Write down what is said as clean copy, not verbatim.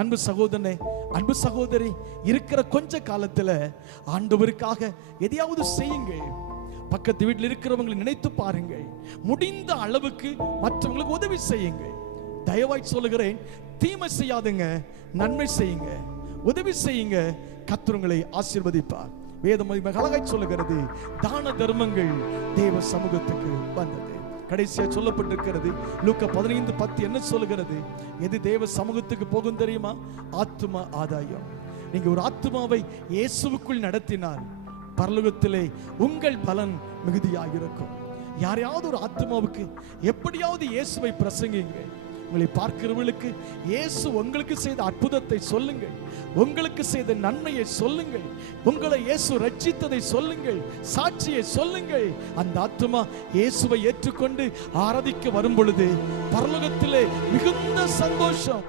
அன்பு சகோதரனே, அன்பு சகோதரி, இருக்கிற கொஞ்ச காலத்துல ஆண்டவருக்காக எதையாவது செய்யுங்கள். பக்கத்து வீட்டில் இருக்கிறவங்களை நினைத்து பாருங்கள். முடிந்த அளவுக்கு மற்றவங்களுக்கு உதவி செய்யுங்கள். தயவாய் சொல்லுகிறேன், தீமை செய்யாதுங்க, நன்மை செய்யுங்க, உதவி செய்யுங்க. கர்த்தர் உங்களை ஆசீர்வதிப்பார். வேதம் அழகாய் சொல்லுகிறது, தான தர்மங்கள் தேவ சமூகத்துக்கு வந்தது. கடைசியா சொல்லப்பட்டிருக்கிறது லூக்கா 15:10 என்ன சொல்லுகிறது? எது தேவ சமூகத்துக்கு போகும் தெரியுமா? ஆத்தும ஆதாயம். நீங்க ஒரு ஆத்துமாவை இயேசுவுக்குள் நடத்தினால் பரலோகத்திலே உங்கள் பலன் மிகுதியாக இருக்கும். யாரையாவது ஒரு ஆத்துமாவுக்கு எப்படியாவது இயேசுவை பிரசங்கிங்க. உங்களை பார்க்கிறவர்களுக்கு இயேசு உங்களுக்கு செய்த அற்புதத்தை சொல்லுங்கள், உங்களுக்கு செய்த நன்மையை சொல்லுங்கள், உங்களை இயேசு ரட்சித்ததை சொல்லுங்கள், சாட்சியை சொல்லுங்கள். அந்த ஆத்துமா இயேசுவை ஏற்றுக்கொண்டு ஆராதிக்க வரும் பொழுது பரலோகத்திலே மிகுந்த சந்தோஷம்.